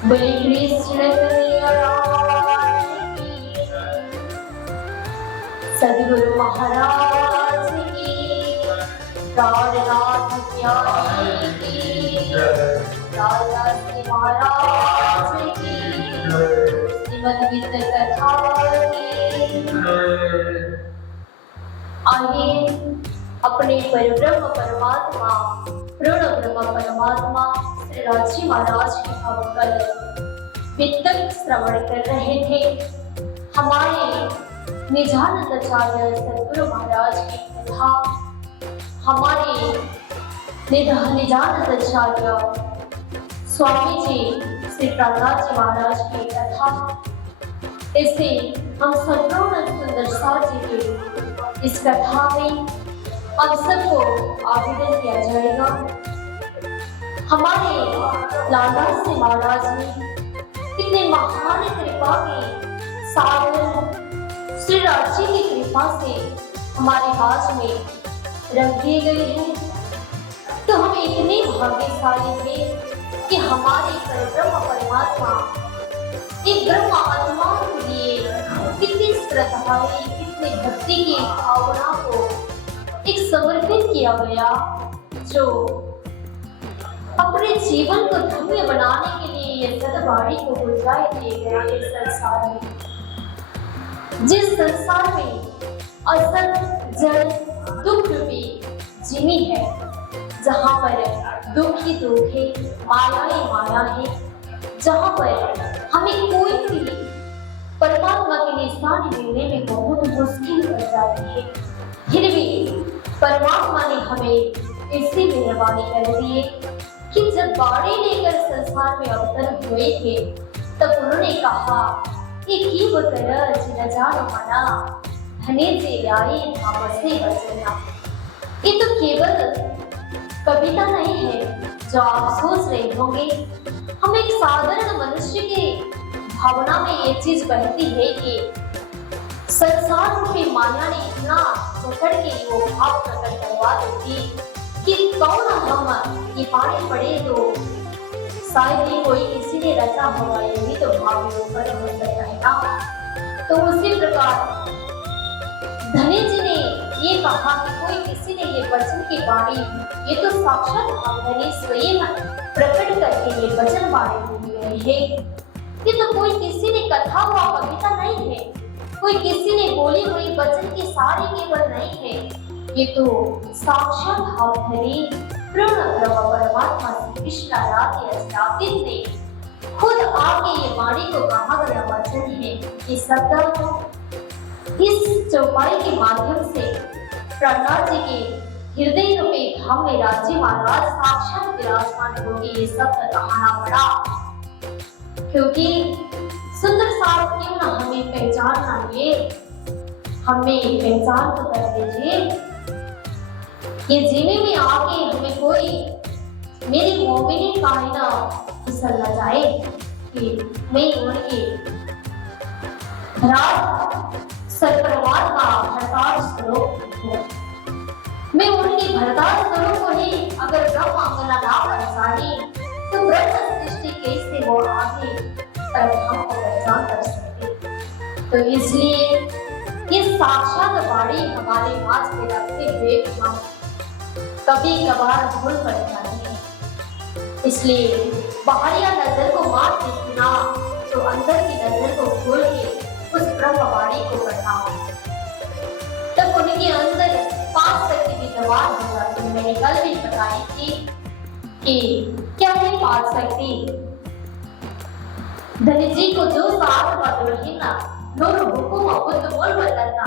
बोले कृष्ण कन्हैया लाल की, सद्गुरु महाराज की, प्राणनाथ प्यारी की, राजा श्री महाराज की, श्रीमद् विद्त कथा की। आइए अपने परब्रह्म परमात्मा पूर्ण ब्रह्म परमात्मा श्री राजी महाराज की हम कल वित्तक श्रवण कर रहे थे। हमारे निजानंदाचार्य सद्गुरु महाराज की कथा, हमारे निजानंदाचार्य स्वामी जी श्री प्रहलाद जी महाराज की कथा, इसे हम संपूर्ण सुंदर सा जी के इस कथा में हम सबको आवेदन किया जाएगा। हमारे लालदास जी महाराज ने कितने महान कृपा के सागर श्री राजी की कृपा से हमारे पास में रख दिए गए हैं। तो हम इतने भाग्यशाली थे कि हमारे परब्रह्म परमात्मा एक ब्रह्म आत्मा के लिए कितनी श्रद्धाएं, कितनी भक्ति की भावना को एक समर्पित किया गया, जो अपने जीवन को धन्य बनाने के लिए ये सदवाणी को बुझाए दिए गए इस संसार में, जिस संसार में असत जल दुख रूपी जिमी है, जहाँ पर दुख ही दुख है, माया ही माया है, जहाँ पर हमें कोई भी परमात्मा के निशान मिलने में बहुत मुश्किल हो जाती है। फिर भी परमात्मा ने हमें ऐसी मेहरबानी कर दी कि जब बाड़ी लेकर संसार में अवतरण हुए थे, तब उन्होंने कहा कि कीव कर जिन जान मना धने से लाई थामसे बचना। ये तो केवल कविता नहीं है जो आप सोच रहे होंगे। हम एक साधारण मनुष्य के भावना में ये चीज बहती है कि संसार रूपी माया ने इतना पकड़ के वो भाव प्रकट करवा देती कि कौन हम ये पानी पड़े तो शायद ही कोई किसी ने रचा होगा, यही तो भाव ऊपर हो सकता है ना। तो उसी प्रकार धनी जी ने ये कहा कि कोई किसी ने ये वचन की बाणी, ये तो साक्षात धनी स्वयं प्रकट करके ये वचन बाणी हुई है। ये तो कोई किसी ने कथा हुआ कविता नहीं है, कोई किसी ने बोली हुई वचन की सारी केवल नहीं है। ये तो साक्षात भावधनी पूर्ण ब्रह्म परमात्मा श्री कृष्ण राधे अस्तापित ने खुद आके ये वाणी को कहा गया वचन है। ये शब्द इस चौपाई के माध्यम से प्रहलाद जी के हृदय रूपी धाम में राजी महाराज साक्षात विराजमान होगी। ये शब्द कहाना पड़ा क्योंकि सुंदर साथ क्यों ना हमें पहचानना, ये हमें पहचान तो कर दीजिए। ये जीने में आके हमें कोई मेरी मोमिनी कायना फिसल न जाए कि मैं उनके रात सरपरवार का भरतार स्वरूप हूँ। मैं उनकी भरतार स्वरूप को ही अगर ब्रह्म अंगना ना पहचानी तो ब्रह्म सृष्टि कैसे वो आगे तब हमको पहचान कर सकते। तो इसलिए ये साक्षात वाणी हमारे पास में रखते हुए हम कभी कभार भूल पड़ जाते हैं। इसलिए बाहरिया नजर को मार देना तो अंदर की नजर को खोल के उस ब्रह्म वाणी को बढ़ाओ, तब उनके अंदर 5 शक्ति की दवार हो जाती है। मैंने कल भी बताई थी कि क्या है 5 शक्ति। धनी जी को जो साथ बदलना नूर हुकुम खुद बोल बदलना,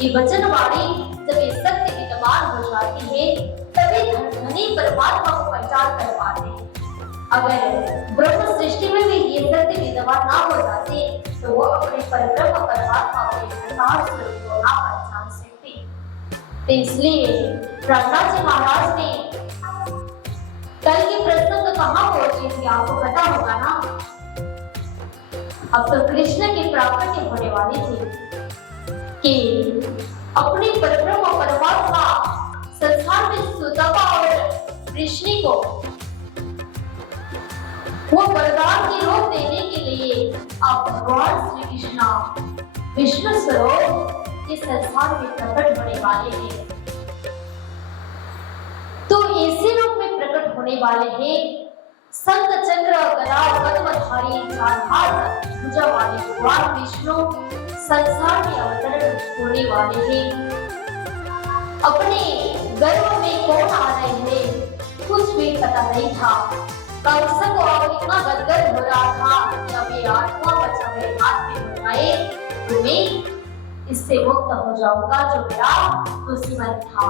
ये वचन वाणी जब इस सत्य की दबान हो जाती है तभी धनी परमात्मा को पहचान कर पाते हैं। अगर ब्रह्म सृष्टि में भी ये सत्य की दबान ना हो जाती तो वो अपने परब्रह्म परमात्मा के भरतार स्वरूप को ना पहचान सकते। तो इसलिए प्रहलाद जी महाराज ने कल के प्रश्न तो कहाँ पहुंचे थे आपको पता होगा ना। अब तो कृष्ण की प्राप्ति होने वाली थी कि अपने परब्रह्म परमात्मा संसार में सुतपा और कृष्ण को वो वरदान के रूप भगवान श्री कृष्ण विष्णु स्वरूप इस संसार में प्रकट होने वाले हैं। तो ऐसे रूप में प्रकट होने वाले हैं शंख चक्र गदा पद्मधारी चारधार भुजा वाले भगवान विष्णु संसार में अवतरण होने वाले हैं। अपने गर्भ में कौन आ रहे हैं कुछ भी पता नहीं था। कंस को अब इतना गदगद हो रहा था कि अब ये आत्मा बचा मेरे हाथ में उठाए तो मैं इससे मुक्त हो जाऊंगा जो मेरा दुश्मन था।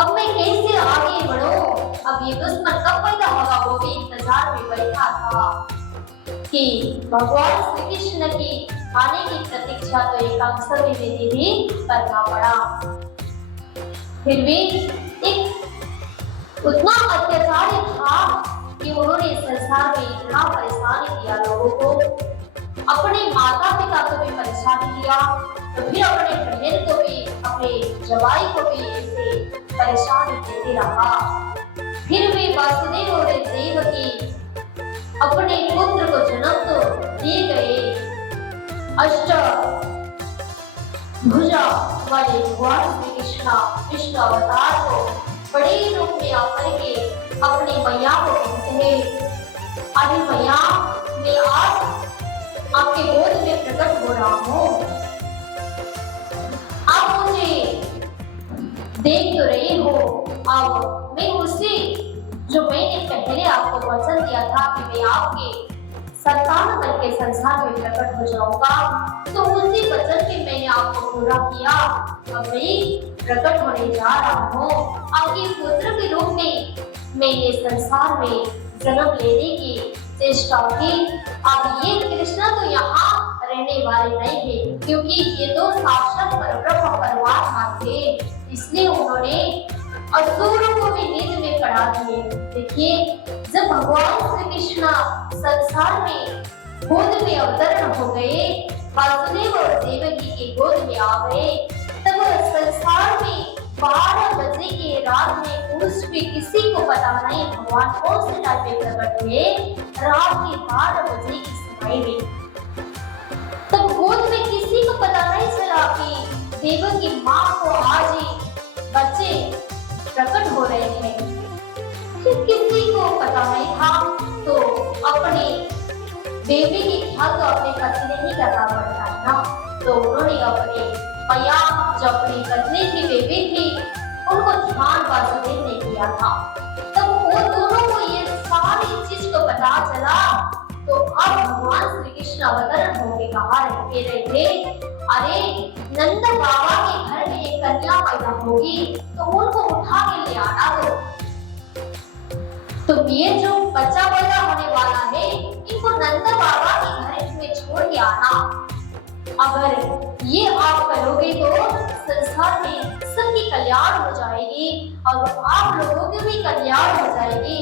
अब मैं कैसे आगे बढ़ूं? अब ये दुश्मन कब पैदा होगा वो भी इंतजार में बैठा था कि भगवान श्री कृष्ण की आने की प्रतीक्षा तो एक अवसर में भी करना पड़ा। फिर भी एक उतना अत्याचार था कि उन्होंने संसार में इतना परेशान किया लोगों को। अपने माता पिता को भी परेशान किया तो फिर अपने बहन को भी अपने जवाई को भी ऐसे परेशान देते रहा। फिर भी वासुदेव और देवकी अपने पुत्र को जन्म तो दिए गए। अष्ट भुजा वाले भगवान श्री कृष्ण विष्णु अवतार को बड़े रूप में आकर के अपनी मैया को कहते हैं, अरे मैया मैं आज आपके गोद में प्रकट हो रहा हूँ। आप मुझे देख तो रही हो, अब मैं उसी जो मैंने पहले आपको वचन दिया था कि मैं आपके संतान करके संसार में प्रकट हो जाऊंगा, तो उसी वचन के मैंने आपको पूरा किया। अब मैं प्रकट होने जा रहा हूँ आपके पुत्र के रूप में। मैंने संसार में जन्म लेने की चेष्टा की। अब ये कृष्ण तो यहाँ रहने वाले नहीं है क्योंकि ये तो साक्षात परब्रह्म परमात्मा थे, इसलिए उन्होंने असुरों को भी नींद में पड़ा दिए। देखिए जब भगवान श्री कृष्ण संसार में गोद में अवतरण हो गए, वासुदेव और देवकी के गोद में आ गए, तब संसार में 12 बजे के रात में उस भी किसी को पता नहीं भगवान कौन से टाइम पे प्रकट हुए। रात के 12 बजे की समय में तब गोद में किसी को पता नहीं चला कि देवकी माँ को आज ही बच्चे प्रकट हो रहे हैं। किसी को पता नहीं था तो अपने बेबी की ख्याल तो अपने पति ने ही करना पड़ता है ना। तो उन्होंने अपने मैया जो अपनी पत्नी की बेबी थी उनको ध्यान वासुदेव ने किया था। तब वो दोनों को ये सारी चीज को पता चला तो अब भगवान श्री कृष्ण अवतरण होके कहा रहते रहे थे, अरे नंद बाबा के घर में एक कन्या पैदा होगी तो उनको उठा के ले आना दो। तो ये जो बच्चा पैदा होने वाला है इनको नंद बाबा के घर में छोड़ के आना। अगर ये आप करोगे तो संसार में सबकी कल्याण हो जाएगी और आप लोगों की भी कल्याण हो जाएगी।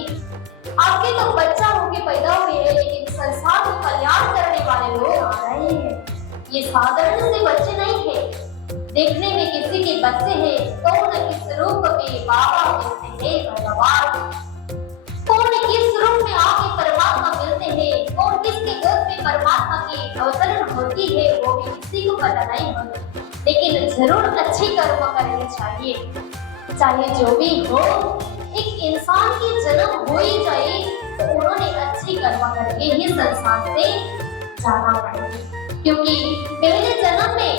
आपके तो बच्चा होके पैदा हुए हैं लेकिन संसार को कल्याण करने वाले लोग आ रहे हैं। ये साधारण से बच्चे नहीं है, देखने में किसी के बच्चे हैं, कौन किस रूप में बाबा मिलते हैं भगवान, कौन किस रूप में आके परमात्मा मिलते हैं, कौन किसके गोद में परमात्मा की अवतरण होती है वो भी किसी को पता नहीं होता। लेकिन जरूर अच्छी कर्म करने चाहिए, चाहे जो भी हो। एक इंसान की जन्म हो ही जाए तो उन्होंने अच्छी कर्म करके ही संसार से जाना पड़ेगा, क्योंकि पहले जन्म में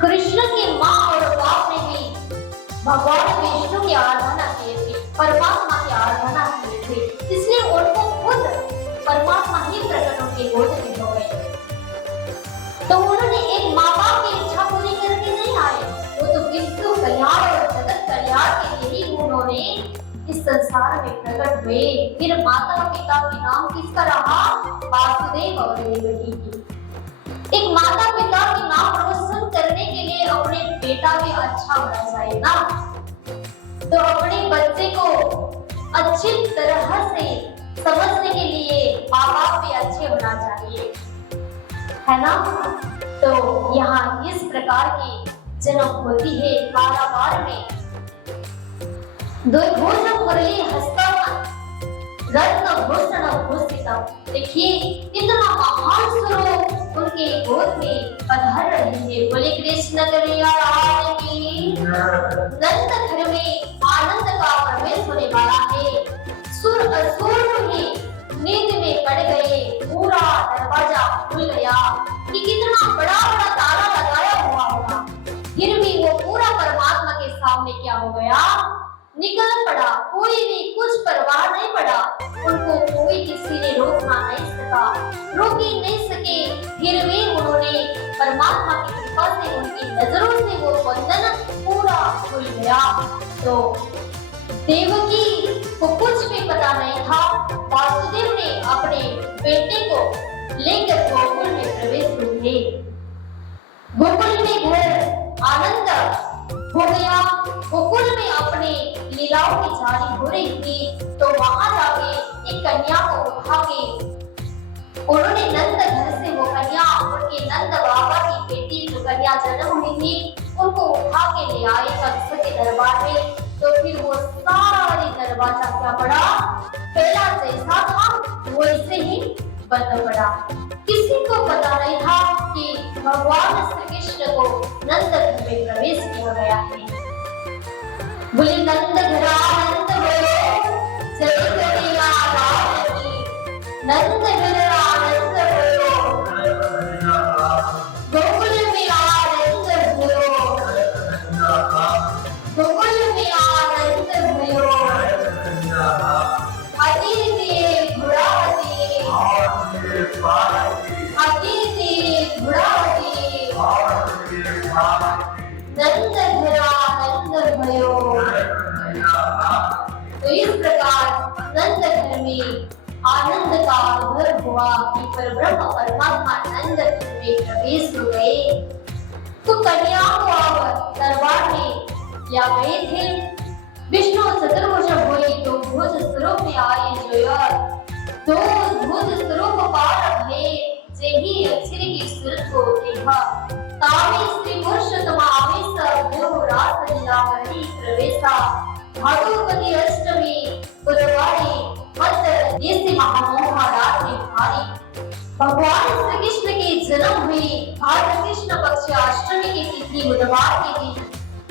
कृष्ण की माँ और बाप ने भी भगवान विष्णु की आराधना किए थे, परमात्मा की आराधना किए थे, इसलिए उनको खुद परमात्मा ही प्रकट उनके गोद में हो गए। तो उन्होंने एक माँ बाप की इच्छा पूरी करके नहीं आए, वो तो विश्व कल्याण और जगत कल्याण के लिए ही उन्होंने इस संसार में प्रकट हुए। फिर माता पिता के नाम किसका रहा? वासुदेव और देवकी की। एक माता पिता के नाम रोशन करने के लिए अपने बेटा भी अच्छा होना चाहिए ना, तो अपने बच्चे को अच्छी तरह से समझने के लिए माँ बाप भी अच्छे होना चाहिए, है ना। तो यहाँ इस प्रकार की जन्म होती है कारागार में। द्विभुज मुरली हस्तम रत्न भूषण भूषित तब देखिए इतना महान स्वरूप उनके गोद में पधर रहे हैं। बोले कृष्ण कन्हैया लाल की। नंद घर में आनंद का प्रवेश होने वाला है। सुर असुर ही नींद में पड़ गए। पूरा दरवाजा खुल गया कि कितना बड़ा बड़ा ताला लगाया हुआ होगा, फिर भी वो पूरा परमात्मा के सामने क्या हो गया, निकल पड़ा। कोई भी कुछ परवाह नहीं पड़ा। उनको कोई किसी ने रोकना नहीं सका, रोक ही नहीं सके। फिर भी उन्होंने परमात्मा की कृपा से उनकी नजरों से वो बंधन पूरा खुल गया। तो देवकी को कुछ भी पता नहीं था। वासुदेव ने अपने बेटे को लेकर गोकुल में प्रवेश हुए। गोकुल में घर आनंद हो गया। गोकुल में अपने लीलाओं की जारी हो रही थी। तो वहां जाके एक कन्या को उठा के उन्होंने नंद घर से वो कन्या, उनके नंद बाबा की बेटी जो कन्या जन्म हुई थी, उनको उठा के ले आए कंस के दरबार में। तो फिर वो सारी दरवाजा क्या पड़ा, पहला जैसा था वैसे ही बंद पड़ा। किसी को पता नहीं था कि भगवान श्री कृष्ण को नंद घर में प्रवेश किया गया है। बोले नंद घर आनंद भयो, जय कन्हैया लाल की। नंद घर आनंद भयो, गोकुल में आनंद भयो, गोकुल में आनंद भयो। हाथी से घोड़ावती, हाथी से घोड़ावती, नंद घर आनंद भयो। तो इस प्रकार नंद घर में आनंद का अनुभव हुआ कि परब्रह्म परमात्मा नंद घर में प्रवेश हो गए। तो कन्या को अब दरबार में या गए थे। विष्णु चतुर्भुज हुई तो भुज स्वरूप में आए जोया। तो भुज स्वरूप पार भये, जेहि अक्षर की सूरत को देखा। तावे श्री पुरुषोत्तम आवेश भो रास लीला करनी प्रवेशा। भागवती अष्टमी बुधवारी मत देसी महामोहा रात्रि भारी। भगवान श्री कृष्ण की जन्म हुई भाद्र कृष्ण पक्ष अष्टमी की तिथि बुधवार की थी।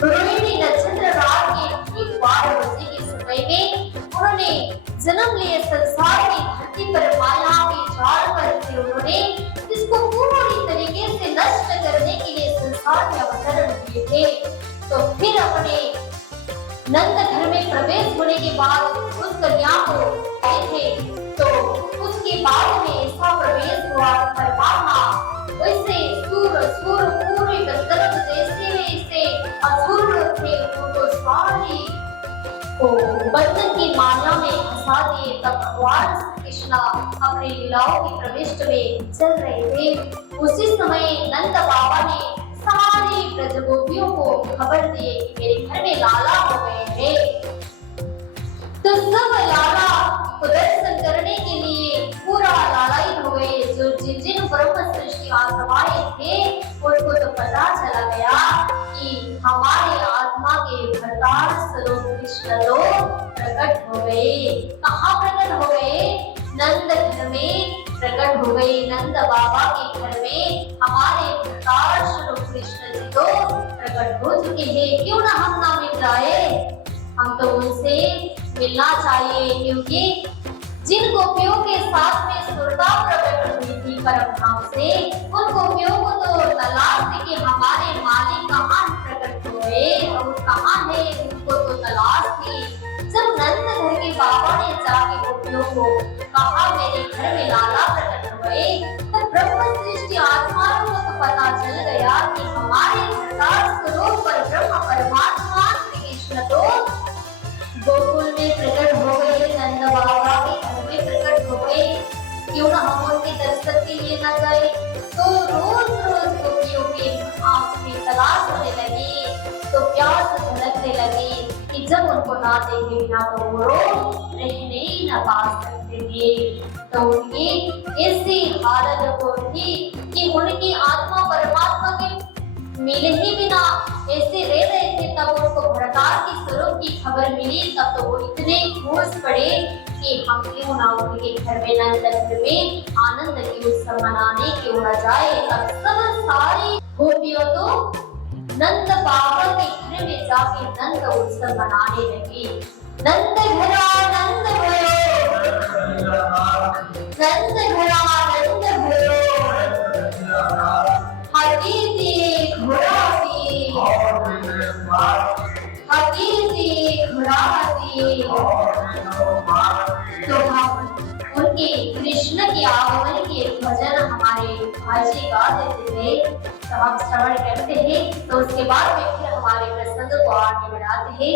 रोहिणी नक्षत्र रात के ठीक 12 बजे के समय में उन्होंने जन्म लिए। संसार की धरती पर माया के जाल पर फिर उन्होंने इसको पूरी तरीके से नष्ट करने के लिए संसार में अवतरण किए थे। तो फिर अपने नंद घर में प्रवेश होने के बाद उस कन्या को आए थे। तो उसके बाद में ऐसा प्रवेश हुआ परमात्मा वैसे सुर पूरे गंधर्व जैसे वैसे असुर थे, उनको सारी को बंधन की माया में फंसा दिए। तब भगवान कृष्ण अपने लीलाओं की प्रविष्ट में चल रहे थे। उसी समय नंद बाबा ने सारी ब्रजगोपियों को खबर दिए कि मेरे घर में लाला हो गए हैं। तो सब लाला को दर्शन करने के लिए पूरा लालायित हो गए। जो जिन ब्रह्म सृष्टि आत्माएं थे उनको तो पता चला गया कि हमारे आत्मा के भरतार स्वरूप कृष्ण तो प्रकट हो गए। कहाँ प्रकट हो गए? नंद घर में प्रकट हो गए। नंद बाबा के घर में हमारे भरतार स्वरूप कृष्ण जी तो प्रकट हो चुके हैं। क्यों ना हम ना मिल जाए? हम तो उनसे मिलना चाहिए, क्योंकि जिन गोपियों के साथ में सुरता प्रकट हुई थी परम धाम से, उन गोपियों को तो तलाश थी कि हमारे मालिक कहाँ प्रकट हुए और कहाँ है, उनको तो तलाश थी। जब नंद घर के बाबा ने जाके गोपियों को कहा मेरे घर में लाला प्रकट हुए, तो ब्रह्म सृष्टि आत्माओं को तो पता चल गया कि हमारे भरतार स्वरूप पर ब्रह्म परमात्मा श्री कृष्ण तो गोकुल में प्रकट हो गए, नंद बाबा के घर में प्रकट हो गए। क्यों ना हम उनके दर्शन के लिए न जाए? तो रोज रोज गोपियों के आंख में तलाश होने लगी, तो प्यास धड़कने लगी कि जब उनको ना देखे बिना तो वो रहने ही न पा सकते थे। तो उनकी ऐसी हालत हो थी कि उनकी आत्मा परमात्मा के मिले ही बिना ऐसे रह रहे थे। तब उनको भरतार के स्वरूप की खबर मिली, तब तो वो इतने खुश पड़े कि हम क्यों ना उनके घर में नंदन में आनंद के उत्सव मनाने क्यों न जाए। तब सब सारी गोपियों तो नंद बाबा के घर में जाके नंद उत्सव मनाने लगी। नंद घरा नंद भयो, नंद घरा नंद भयो, हाथी से घोड़ा से, हाथी से घोड़ा से। तो हम उनके कृष्ण के आगमन के भजन हमारे भाई गा देते थे, तो हम श्रवण करते हैं। तो उसके बाद में फिर हमारे प्रसंग को आगे बढ़ाते हैं।